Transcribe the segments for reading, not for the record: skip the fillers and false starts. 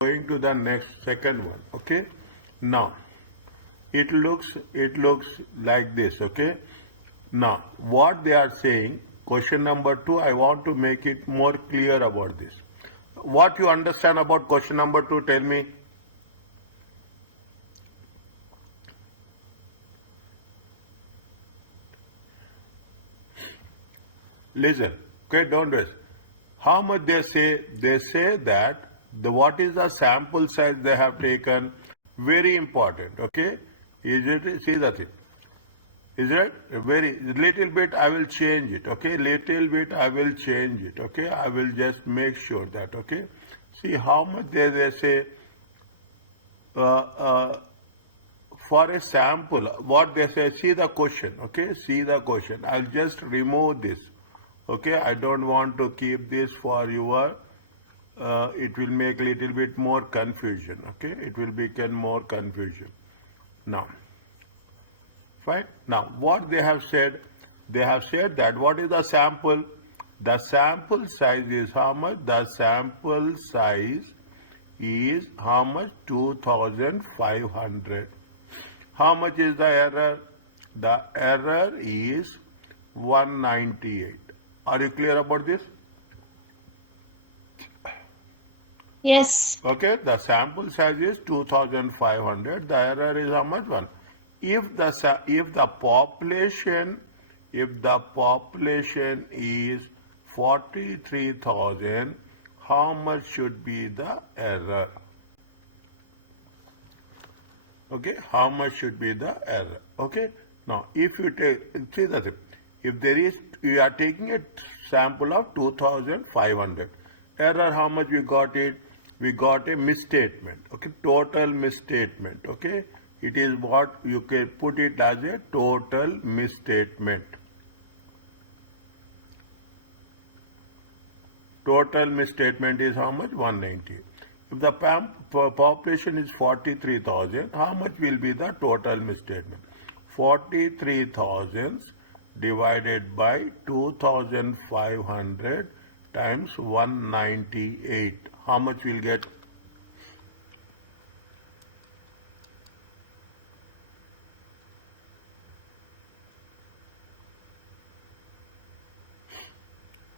going to the next second one. Okay, now it looks like this. Okay, now what they are saying, question number 2, I want to make it more clear about this. What you understand about question number 2, tell me. Listen, okay, don't rest. How much they say? They say that what is the sample size they have taken? Very important, okay? Is it, see the thing. Is it very little bit? I will change it, okay? Little bit I will change it, okay? I will just make sure that, okay? See how much they say for a sample. What they say? See the question, okay? See the question. I'll just remove this, okay? I don't want to keep this for your. It will make a little bit more confusion, okay? It will become more confusion. Now, fine. Now, what they have said? They have said that what is the sample? The sample size is how much? The sample size is how much? 2,500. How much is the error? The error is 198. Are you clear about this? Yes. Okay, the sample size is 2,500. The error is how much? 1. If the population is 43,000, how much should be the error? Okay, how much should be the error? Okay, now if you take, see the thing, if there is, you are taking a sample of 2,500, error how much we got it? We got a misstatement, okay, total misstatement, okay. It is what you can put it as a total misstatement. Total misstatement is how much? 190. If the population is 43,000, how much will be the total misstatement? 43,000 divided by 2,500 times 198. How much will get?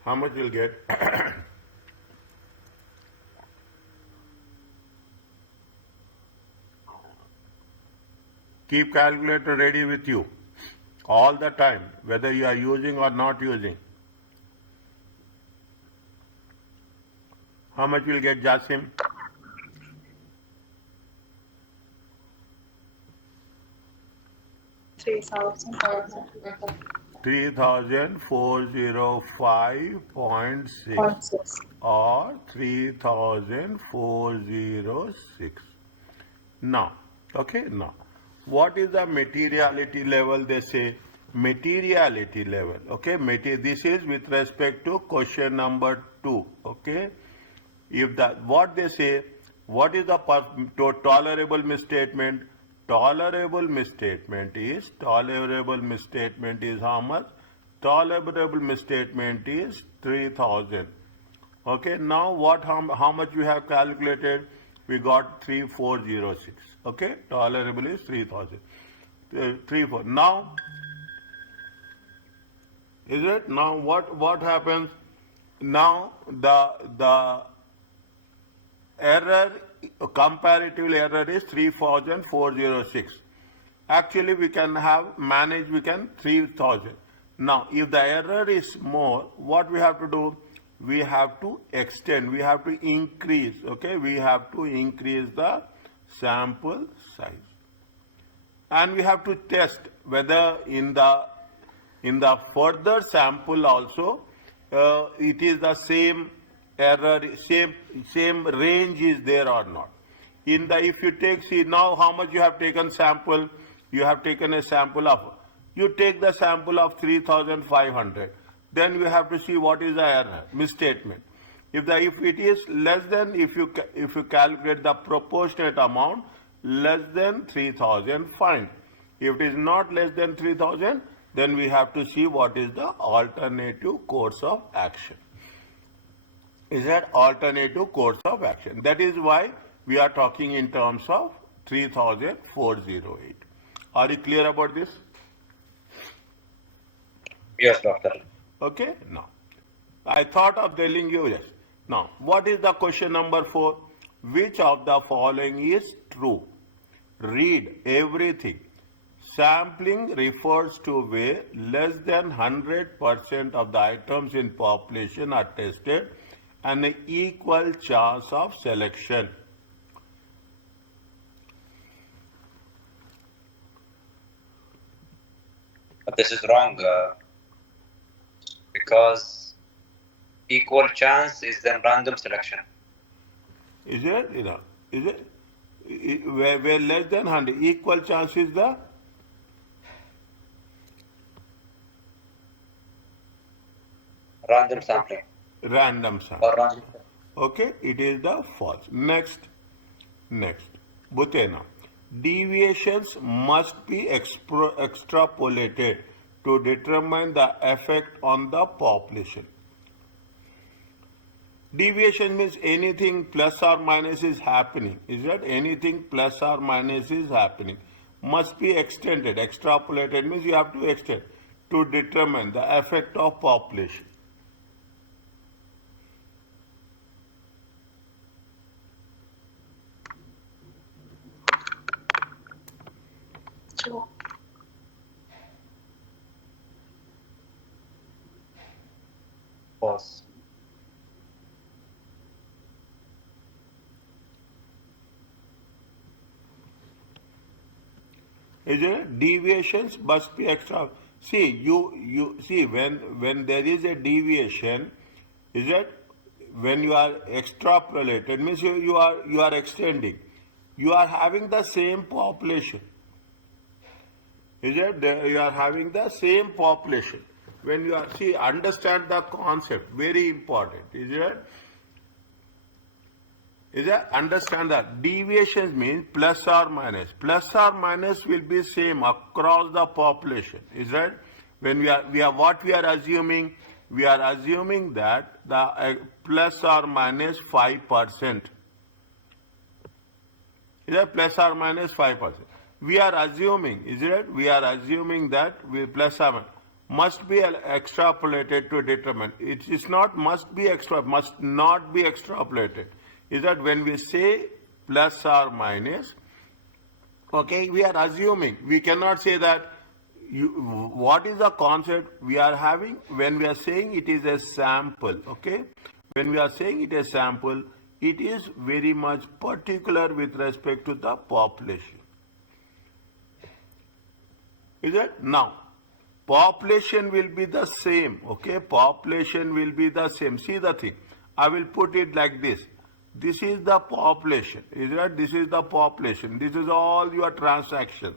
How much will get? Keep calculator ready with you all the time, whether you are using or not using. How much will get, Jasim? $3,405.6 or 3,406. Now, okay, now, what is the materiality level? They say materiality level, okay, this is with respect to question number 2, okay. If that, what they say, what is the tolerable misstatement? Tolerable misstatement is how much? Tolerable misstatement is 3,000. Okay, now what, how much we have calculated? We got 3,406. Okay, tolerable is 3,000. 3,4. Now, is it? Now what happens? Now the error, comparative error is 3,406. Actually, we can manage 3,000. Now, if the error is more, what we have to do? We have to extend, we have to increase, okay? We have to increase the sample size. And we have to test whether in the further sample also, it is the same error, same range is there or not. If you take, see now how much you have taken sample, you have taken a sample of, you take the sample of 3,500, then you have to see what is the error, misstatement. If it is less than, if you calculate the proportionate amount, less than 3,000, fine. If it is not less than 3,000, then we have to see what is the alternative course of action. Is that alternative course of action? That is why we are talking in terms of 3,408. Are you clear about this? Yes, doctor. Okay, now I thought of telling you yes. Now, what is the question number 4? Which of the following is true? Read everything. Sampling refers to where less than 100% of the items in population are tested and an equal chance of selection. But this is wrong because equal chance is then random selection. Is it? Is it? Where less than 100, equal chance is the Random sampling. random sample. Or random. Okay, it is the false. Next. Butena. Deviations must be extrapolated to determine the effect on the population. Deviation means anything plus or minus is happening. Is that anything plus or minus is happening? Must be extended. Extrapolated means you have to extend to determine the effect of population. True. False. Is it? Deviations must be extra. See, you see when there is a deviation, is it? When you are extrapolated means you are extending. You are having the same population. Is it? You are having the same population. When you are understand the concept, very important. Is it? Is that understand that deviations means plus or minus. Plus or minus will be same across the population. Is that when we are what we are assuming? We are assuming that the plus or minus 5%. Is that plus or minus 5%? We are assuming, is it? We are assuming that we plus or minus must be extrapolated to determine. It is not must not be extrapolated. Is that when we say plus or minus, okay, we are assuming. We cannot say that what is the concept we are having when we are saying it is a sample, okay? When we are saying it is a sample, it is very much particular with respect to the population. Is it? Now, population will be the same, okay? Population will be the same. See the thing. I will put it like this. This is the population. Is that? This is the population. This is all your transactions.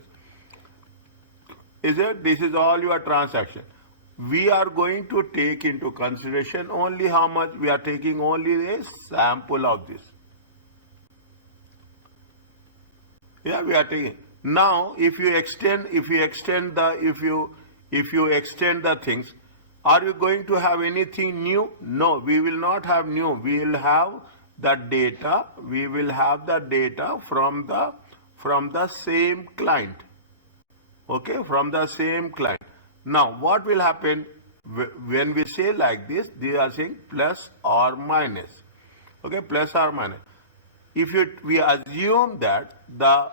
Is it? This is all your transaction. We are going to take into consideration only how much we are taking only a sample of this. Yeah, we are taking. Now, if you extend the things, are you going to have anything new? No, we will not have new. We will have the data. We will have the data from the same client. Okay, from the same client. Now, what will happen when we say like this? They are saying plus or minus. Okay, plus or minus. If we assume that the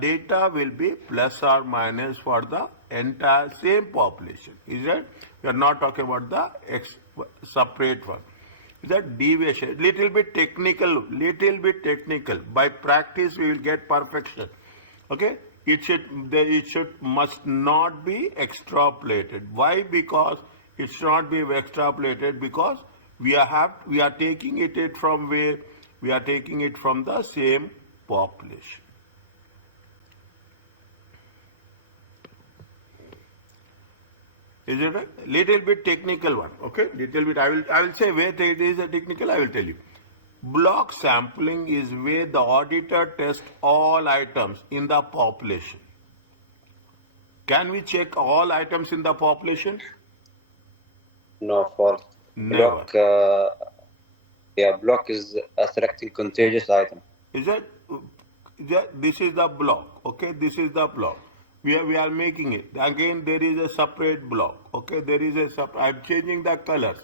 data will be plus or minus for the entire same population, is that? We are not talking about the separate one. Is that deviation? Little bit technical. By practice, we will get perfection. Okay. It must not be extrapolated. Why? Because it should not be extrapolated because we are taking it from where? We are taking it from the same population. Is it a little bit technical one? Okay, little bit. I will say where it is a technical. I will tell you. Block sampling is where the auditor tests all items in the population. Can we check all items in the population? No, false. Never. Block is selecting contagious item. Is it? This is the block. Okay, this is the block. We are making it. Again, there is a separate block. Okay, there is a I'm changing the colors.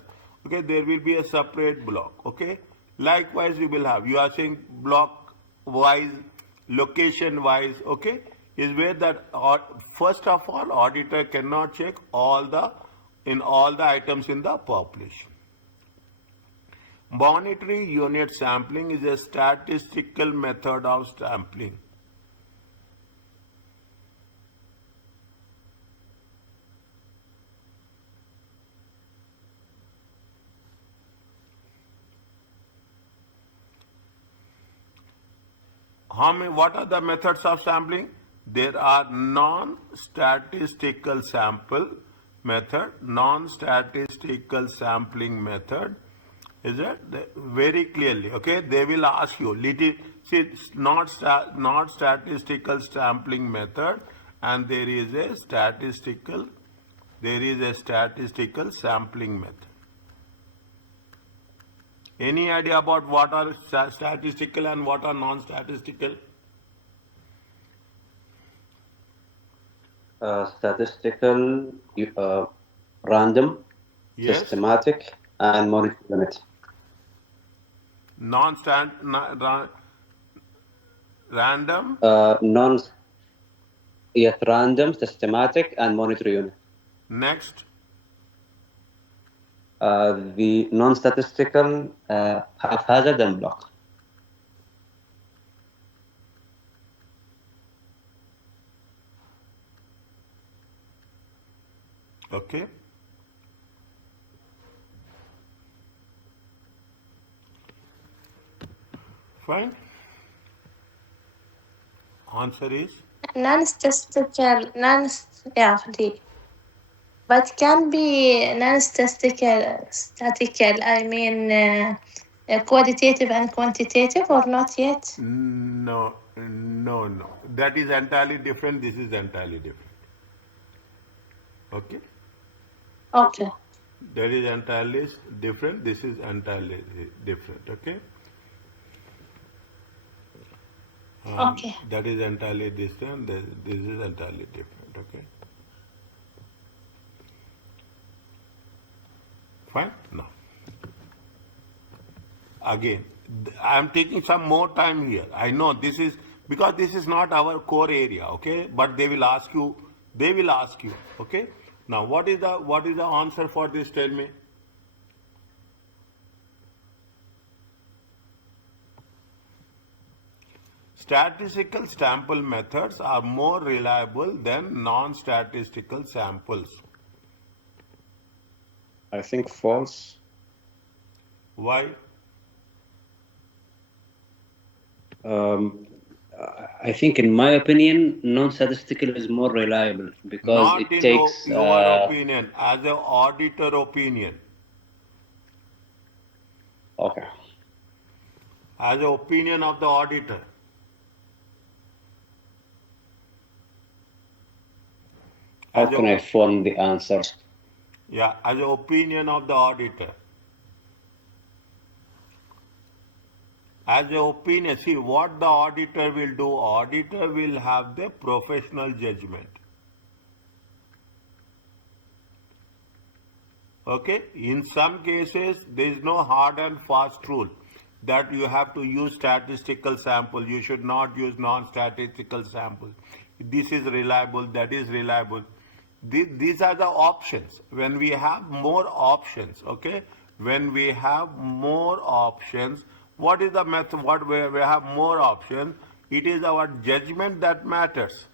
Okay, there will be a separate block. Okay, likewise you will have. You are saying block wise, location wise. Okay, is where that first of all auditor cannot check all the items in the population. Monetary unit sampling is a statistical method of sampling. What are the methods of sampling? There are non-statistical sample method, non-statistical sampling method. Is it very clearly? Okay, they will ask you. See, it's not statistical sampling method, and there is a statistical sampling method. Any idea about what are statistical and what are non-statistical? Statistical, random, Yes. systematic, and monitor unit. Random. Random, systematic, and monitor unit. Next. The non-statistical, haphazard and block. Okay. Fine. Answer is Non-statistical, yeah, but can be statistical, I mean qualitative and quantitative, or not yet? no. That is entirely different. This is entirely different. Okay. Okay. That is entirely different. This is entirely different. Okay. Okay. That is entirely different. This is entirely different. Okay. Fine. Now, again, I am taking some more time here. I know this is because this is not our core area. Okay, but they will ask you. They will ask you. Okay. Now, what is the answer for this? Tell me. Statistical sample methods are more reliable than non-statistical samples. I think false. Why? I think, in my opinion, non-statistical is more reliable because Not it in takes. your opinion, as an auditor opinion. Okay. As an opinion of the auditor. How can I form the answer? Yeah, as an opinion of the auditor. As an opinion, see what the auditor will do. Auditor will have the professional judgment. Okay, in some cases there is no hard and fast rule that you have to use statistical sample. You should not use non-statistical sample. This is reliable, that is reliable. These are the options. When we have more options, okay, when we have more options, what is the method? What we have more options, it is our judgment that matters.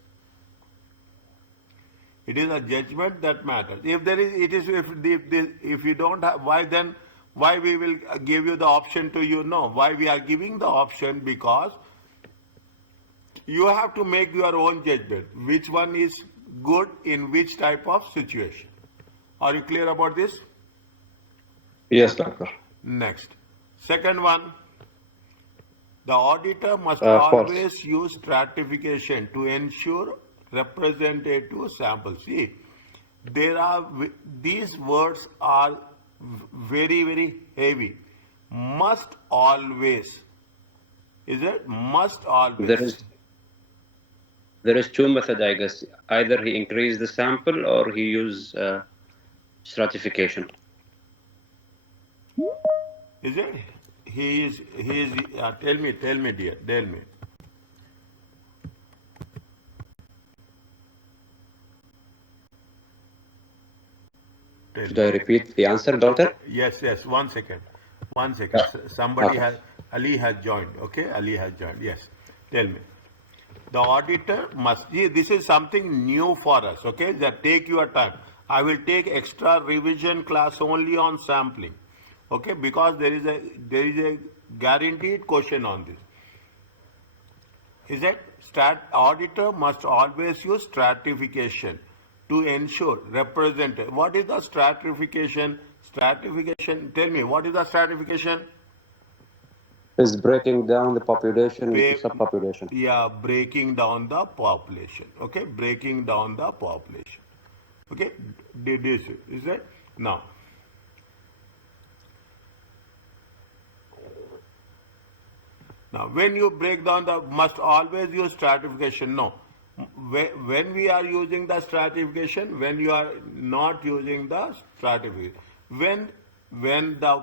It is a judgment that matters. If there is, it is if you don't have, why we will give you the option to you? No, why we are giving the option? Because you have to make your own judgment. Which one is good in which type of situation? Are you clear about this? Yes, doctor. Next, second one. The auditor must False. always use stratification to ensure representative sample. See, these words are very, very heavy. Must always. Is it? Must always. There is two methods, I guess. Either he increase the sample or he use stratification. Is it? He is, tell me, dear, tell me. Should I repeat the answer, doctor? Yes, 1 second. 1 second. Somebody Okay. Ali has joined. Okay, Ali has joined. Yes. Tell me. The auditor must, this is something new for us. Okay, that take your time. I will take extra revision class only on sampling. Okay, because there is a guaranteed question on this. Is that auditor must always use stratification to ensure represented. What is the stratification? Stratification, tell me, what is the stratification? Is breaking down the population into subpopulation. Yeah, breaking down the population. Okay, breaking down the population. Okay, did this, is that? Now, when you break down the, must always use stratification. No. When we are using the stratification, when you are not using the stratification. When the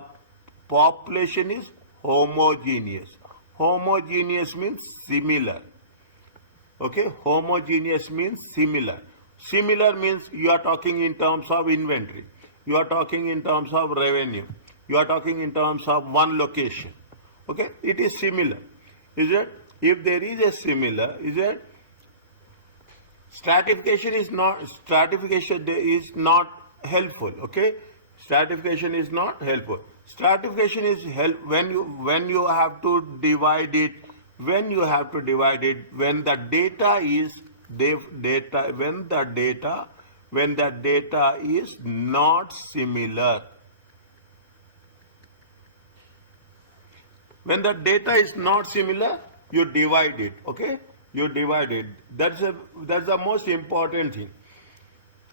population is homogeneous. Homogeneous means similar. Okay, homogeneous means similar. Similar means you are talking in terms of inventory. You are talking in terms of revenue. You are talking in terms of one location. Okay, it is similar. Is it? If there is a similar, is it? Stratification is not helpful. Okay, stratification is not helpful. Stratification is when you have to divide it. When you have to divide it, when the data is not similar. When the data is not similar, you divide it. Okay, you divide it. That's the most important thing.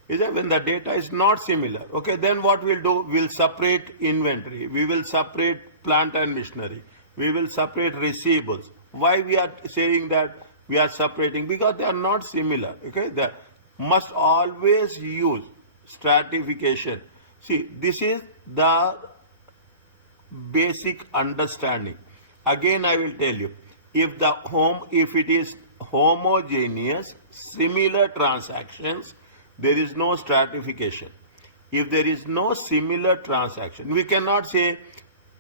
Is that when the data is not similar? Okay, then what we'll do? We'll separate inventory. We will separate plant and machinery. We will separate receivables. Why we are saying that we are separating? Because they are not similar. Okay, they must always use stratification. See, this is the basic understanding. Again, I will tell you, if it is homogeneous, similar transactions, there is no stratification. If there is no similar transaction, we cannot say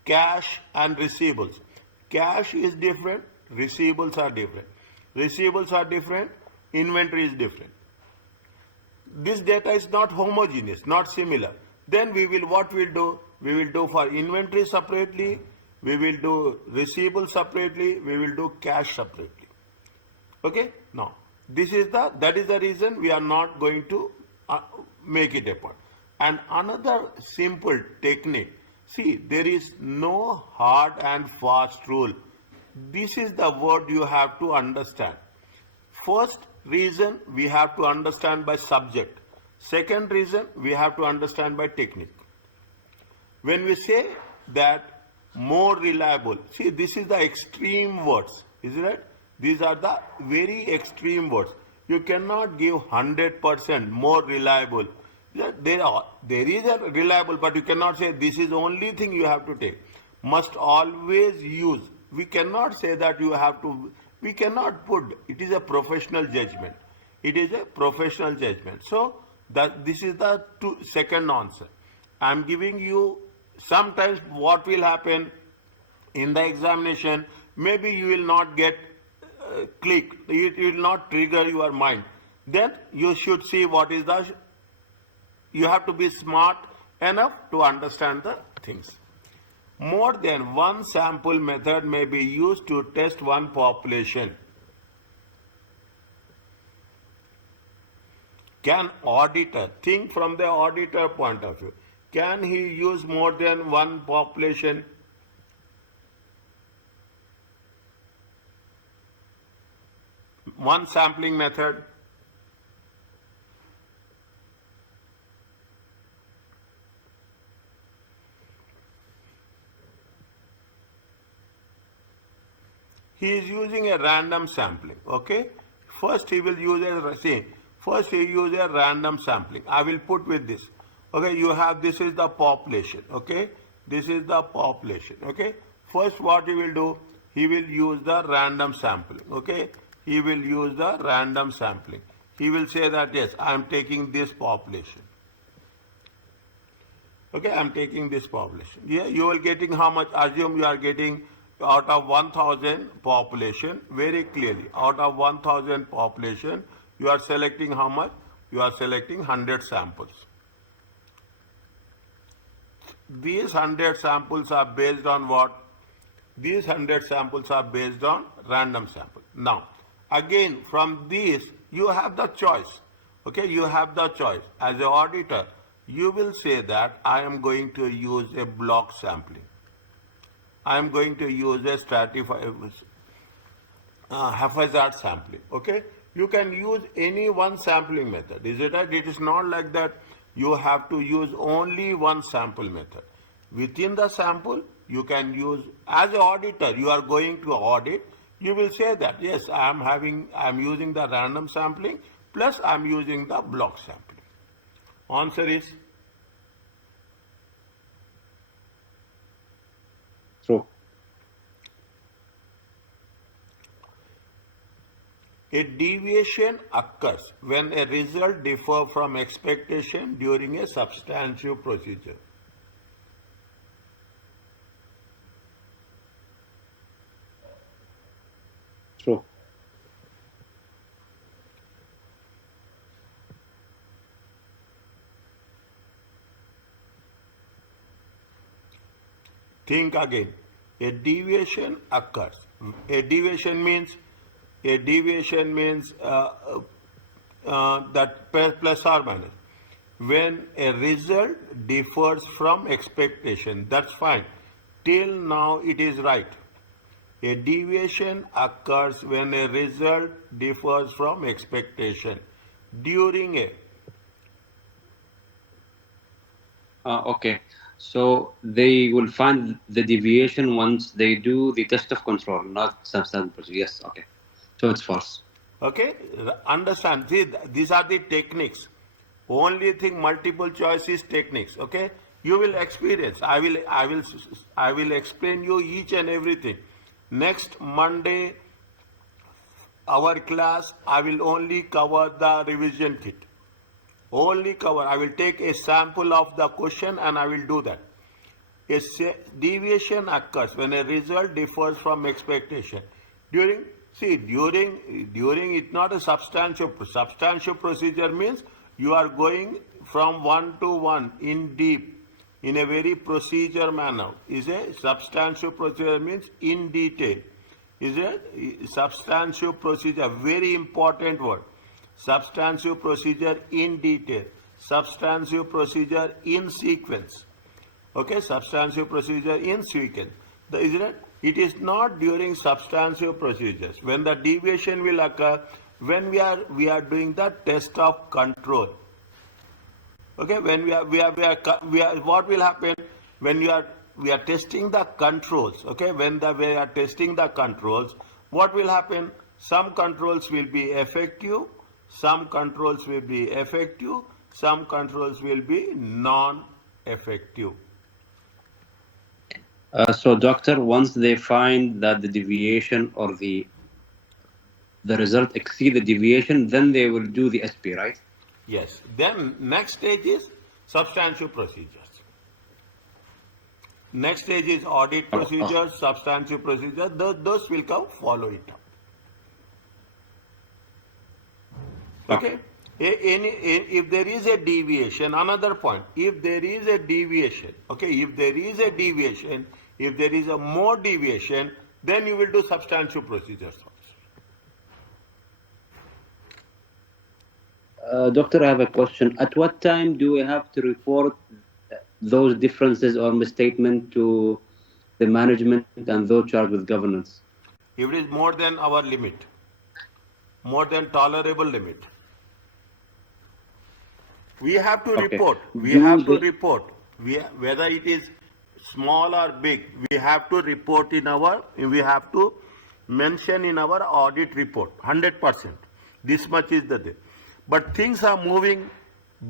cash and receivables. Cash is different, receivables are different. Receivables are different, inventory is different. This data is not homogeneous, not similar. Then what we'll do? We will do for inventory separately, we will do receivables separately, we will do cash separately. Okay? Now, that is the reason we are not going to make it a point. And another simple technique, see, there is no hard and fast rule. This is the word you have to understand. First reason, we have to understand by subject. Second reason, we have to understand by technique. When we say that more reliable, see, this is the extreme words, isn't it? These are the very extreme words. You cannot give 100% more reliable. There is a reliable, but you cannot say this is the only thing you have to take. Must always use. We cannot say that you have to, we cannot put, it is a professional judgment. It is a professional judgment. So, this is the second answer. I am giving you, sometimes what will happen in the examination, maybe you will not get click, it will not trigger your mind. Then you should see what is you have to be smart enough to understand the things. More than one sample method may be used to test one population. Can auditor, think from the auditor point of view, can he use more than one population? One sampling method? He is using a random sampling, okay? First he will use first he use a random sampling. I will put with this. Okay, you have, this is the population, okay? This is the population, okay? First what he will do, he will use the random sampling, okay? He will use the random sampling. He will say that, yes, I am taking this population. Okay, I am taking this population. Yeah, you are getting how much? Assume you are getting out of 1,000 population, very clearly, out of 1,000 population, you are selecting how much? You are selecting 100 samples. These 100 samples are based on what? These 100 samples are based on random sample. Now, again, from these, you have the choice. Okay, you have the choice. As an auditor, you will say that I am going to use a block sampling. I am going to use a haphazard sampling. Okay, you can use any one sampling method. Is it right? It is not like that you have to use only one sample method. Within the sample, you can use, as an auditor, you are going to audit, you will say that, yes, I am using the random sampling plus I am using the block sampling. Answer is True. a deviation occurs when a result differs from expectation during a substantive procedure. True. Think again. A deviation occurs. A deviation means that plus or minus. When a result differs from expectation, that's fine. Till now it is right. A deviation occurs when a result differs from expectation during a. Okay. So they will find the deviation once they do the test of control, not substantive procedure. Yes. Okay. So it's false. Okay, understand. See, these are the techniques. Only thing, multiple choice is techniques. Okay, you will experience. I will explain you each and everything. Next Monday, our class, I will only cover the revision kit. Only cover. I will take a sample of the question and I will do that. A deviation occurs when a result differs from expectation. During it's not a substantial procedure means you are going from one to one in deep in a very procedure manner. Is a substantial procedure means in detail. Is a substantive procedure, very important word. Substantive procedure in detail. Substantive procedure in sequence. Okay, substantive procedure in sequence. Isn't it? It is not during substantive procedures. When the deviation will occur, when we are doing the test of control. Okay, when we are what will happen when we are testing the controls. Okay, when we are testing the controls, what will happen? Some controls will be effective, some controls will be effective, some controls will be non-effective. So, doctor, once they find that the deviation or the result exceed the deviation, then they will do the SP, right? Yes. Then next stage is substantive procedures. Next stage is audit procedures, substantive procedures. Those will come, follow it up. Okay. If there is a deviation, another point, if there is a deviation, okay, if there is a deviation, if there is a more deviation, then you will do substantive procedures also. Doctor, I have a question. At what time do we have to report those differences or misstatement to the management and those charged with governance? If it is more than our limit, more than tolerable limit, we have to report. We have to report. Whether it is small or big, we have to report in our. We have to mention in our audit report, 100%. This much is the thing. But things are moving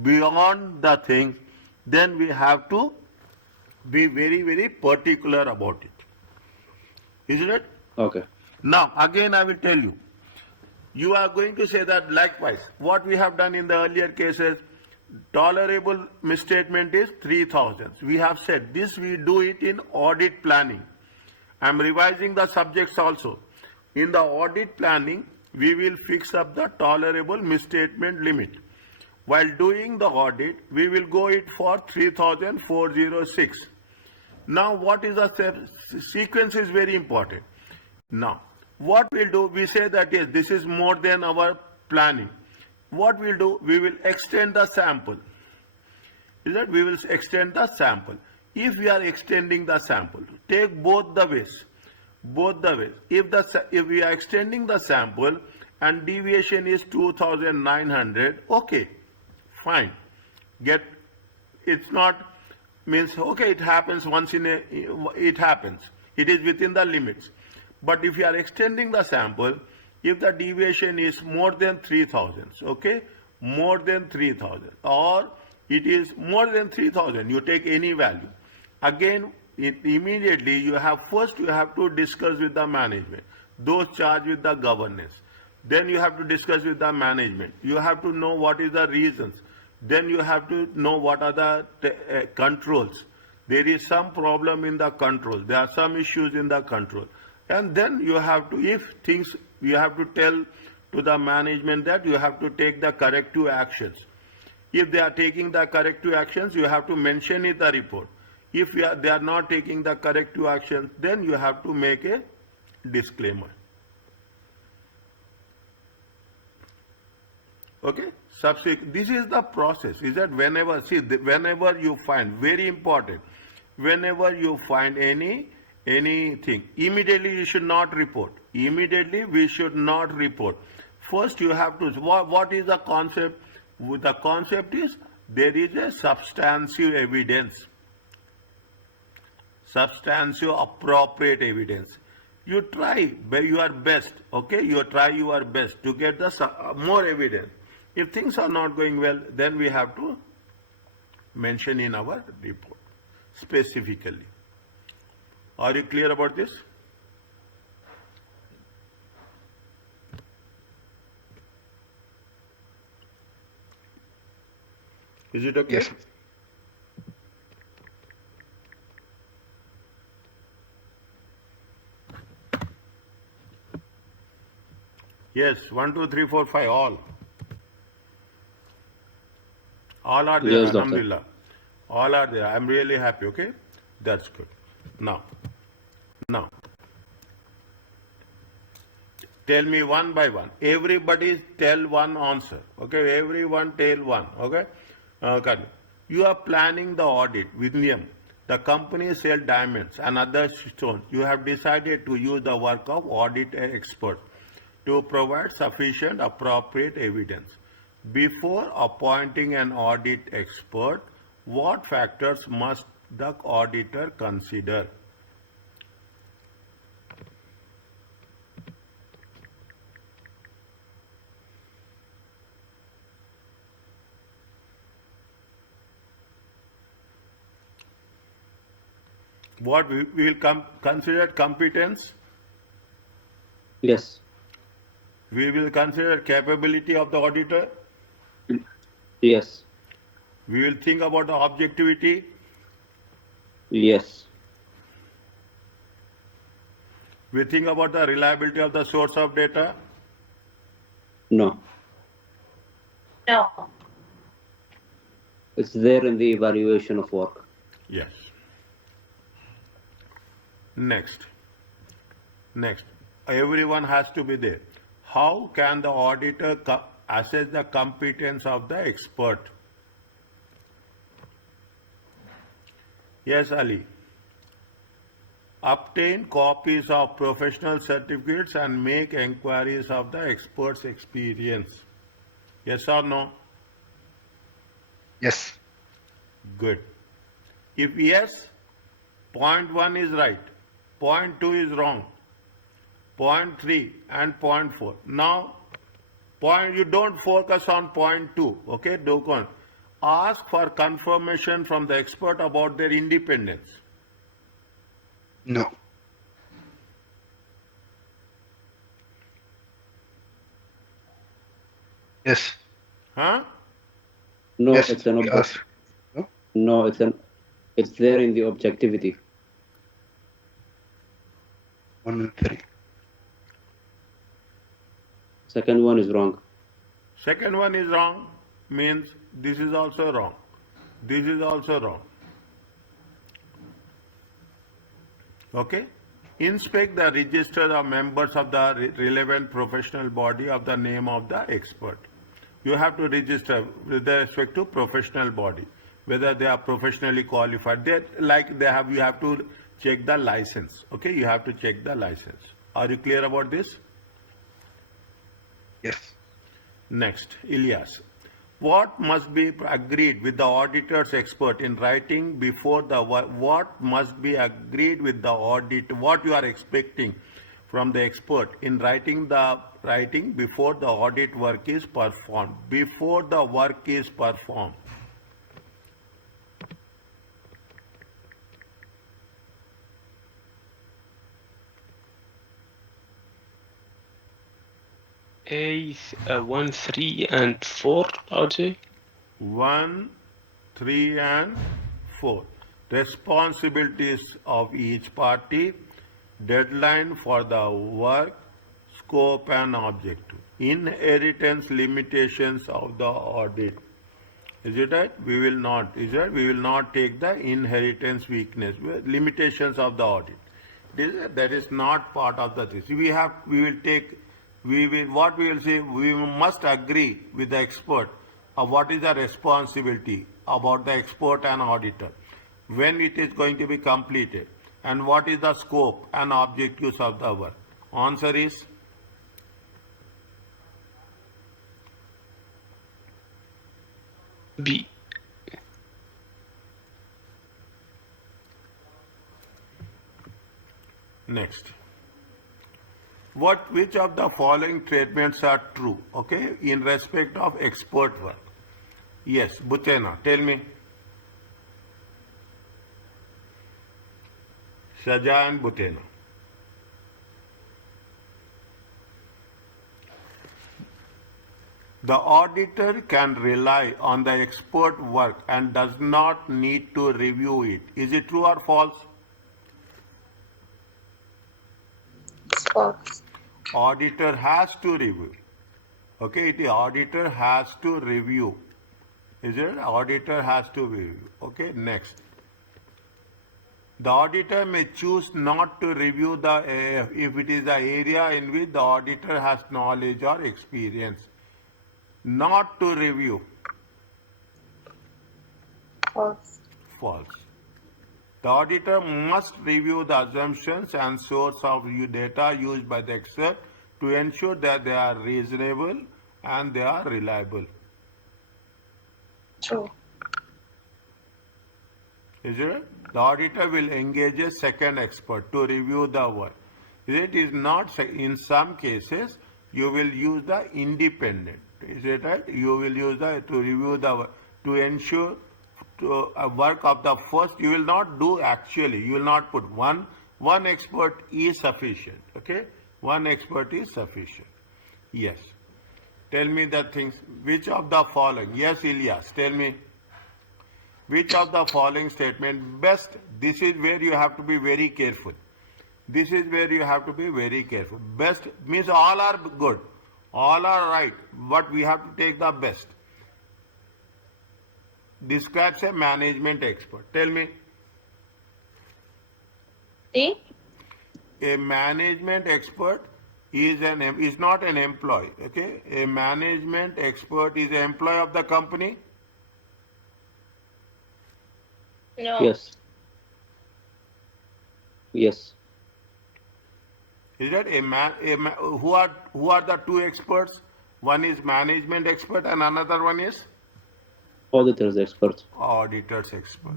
beyond the thing, then we have to be very, very particular about it. Isn't it? Okay. Now, again I will tell you, you are going to say that likewise, what we have done in the earlier cases, tolerable misstatement is 3,000. We have said this, we do it in audit planning. I am revising the subjects also. In the audit planning, we will fix up the tolerable misstatement limit. While doing the audit, we will go it for 3,406. Now, what is the sequence is very important. Now, what we'll do, we say that yes, this is more than our planning. What we'll do, we will extend the sample. Is that we will extend the sample. If we are extending the sample, take both the ways. Both the ways. If we are extending the sample and deviation is 2,900, okay, fine. It's not, means, okay, it happens once in a, it happens. It is within the limits. But if you are extending the sample, if the deviation is more than 3,000, okay, more than 3,000, or it is more than 3,000, you take any value. Again, immediately you have to discuss with the management, those charged with the governance. Then you have to discuss with the management. You have to know what is the reasons. Then you have to know what are the controls. There is some problem in the control. There are some issues in the control. And then you have to, you have to tell to the management that you have to take the corrective actions. If they are taking the corrective actions, you have to mention in the report. If they are not taking the corrective actions, then you have to make a disclaimer. Okay? This is the process. Is that whenever you find, very important, whenever you find anything, immediately you should not report. Immediately we should not report. First you have to, what is the concept? The concept is there is a substantive evidence. Substantive appropriate evidence. You try your best, okay? You try your best to get the more evidence. If things are not going well, then we have to mention in our report specifically. Are you clear about this? Is it okay? Yes. Yes, 1, 2, 3, 4, 5, all. All are there, Yes, Doctor. alhamdulillah. All are there. I'm really happy, okay? That's good. Now, tell me one by one. Everybody tell one answer, okay? Everyone tell one, okay? You are planning the audit, William. The company sell diamonds and other stones. You have decided to use the work of audit expert to provide sufficient appropriate evidence. Before appointing an audit expert, what factors must the auditor consider? What we will consider competence? Yes. We will consider capability of the auditor. Yes. We will think about the objectivity. Yes. We think about the reliability of the source of data. No. No. It's there in the evaluation of work. Yes. Next. Everyone has to be there. How can the auditor assess the competence of the expert? Yes, Ali. Obtain copies of professional certificates and make enquiries of the expert's experience. Yes or no? Yes. Good. If yes, point 1 is right, point 2 is wrong. point 3 and point 4. Now, you don't focus on point 2, okay? Don't ask for confirmation from the expert about their independence. No. Yes. Huh? No, Yes. it's an Yes. No? no, it's there in the objectivity. 1 and 3. Second one is wrong. Second one is wrong, means this is also wrong. This is also wrong. Okay? Inspect the register of members of the relevant professional body of the name of the expert. You have to register with respect to professional body, whether they are professionally qualified. You have to check the license. Okay, you have to check the license. Are you clear about this? Yes. Next, Ilyas. What must be agreed with the auditor's expert in writing before the what must be agreed with the audit? What you are expecting from the expert in writing before the audit work is performed. Before the work is performed. A1, 3, and 4, I would say. 1, 3, and 4. Responsibilities of each party, deadline for the work, scope and objective. Inheritance limitations of the audit. Is it right? We will not. Is it? We will not take the inheritance weakness, limitations of the audit. That is not part of the this. What we will say, we must agree with the expert of what is the responsibility about the expert and auditor, when it is going to be completed, and what is the scope and objectives of the work. Answer is B. next. Which of the following statements are true, okay, in respect of expert work? Yes, Butena, tell me. Shaja and Butena. The auditor can rely on the expert work and does not need to review it. Is it true or false? It's false. Auditor has to review. Okay, the auditor has to review. Is it? Auditor has to review. Okay, next. The auditor may choose not to review if it is the area in which the auditor has knowledge or experience. Not to review. False. False. The auditor must review the assumptions and source of data used by the expert to ensure that they are reasonable and they are reliable. True. Is it? The auditor will engage a second expert to review the work. It is not, in some cases, you will use the independent. Is it right? You will use to review the work, to ensure work of the first. You will not do actually. You will not put one expert is sufficient. Okay? One expert is sufficient. Yes. Tell me the things. Which of the following? Yes, Ilyas, tell me. Which of the following statement best? This is where you have to be very careful. This is where you have to be very careful. Best means all are good. All are right. But we have to take the best. Describes a management expert. Tell me. D. A management expert is not an employee. Okay? A management expert is an employee of the company. No. Yes. Yes. Is that who are the two experts? One is management expert and another one is Auditor's expert. auditor's expert.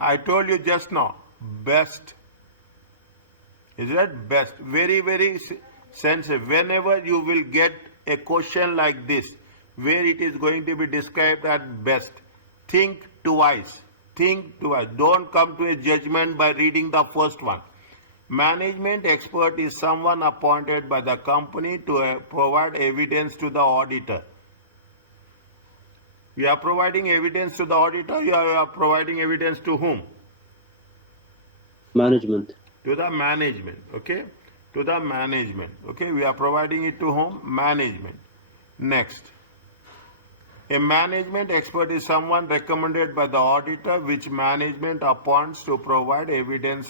I told you just now, best. Is that best? Very, very sensitive. Whenever you will get a question like this, where it is going to be described as best, think twice. Think twice. Don't come to a judgment by reading the first one. Management expert is someone appointed by the company to provide evidence to the auditor. You are providing evidence to the auditor, you are providing evidence to whom? Management. To the management, okay? To the management, okay? We are providing it to whom? Management. Next. A management expert is someone recommended by the auditor which management appoints to provide evidence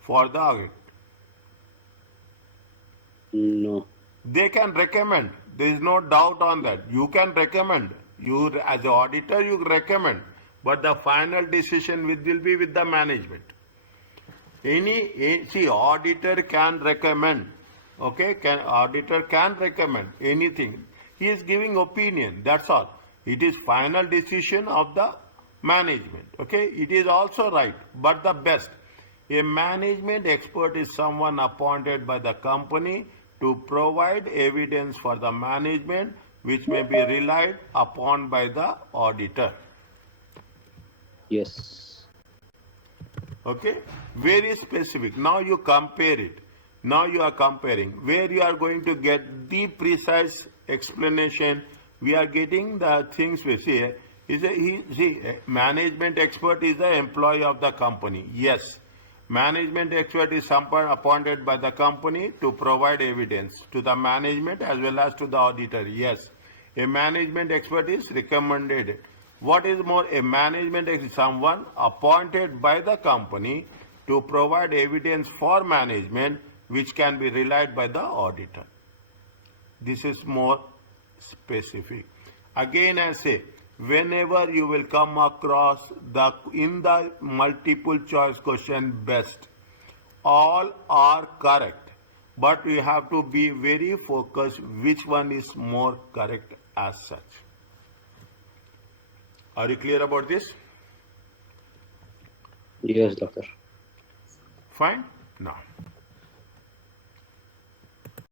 for the audit. No. They can recommend. There is no doubt on that. You can recommend. You, as an auditor, you recommend. But the final decision will be with the management. See, auditor can recommend. Okay, auditor can recommend anything. He is giving opinion. That's all. It is final decision of the management. Okay, it is also right, but the best. A management expert is someone appointed by the company to provide evidence for the management which may be relied upon by the auditor. Yes. Okay, very specific. Now you compare it. Now you are comparing where you are going to get the precise explanation. We are getting the things we see. Management expert is the employee of the company. Yes. Management expert is someone appointed by the company to provide evidence to the management as well as to the auditor. Yes. A management expert is recommended. What is more, a management is someone appointed by the company to provide evidence for management which can be relied by the auditor. This is more specific. Again, I say, whenever you will come across in the multiple choice question best, all are correct, but we have to be very focused which one is more correct as such. Are you clear about this? Yes, doctor. Fine? Now.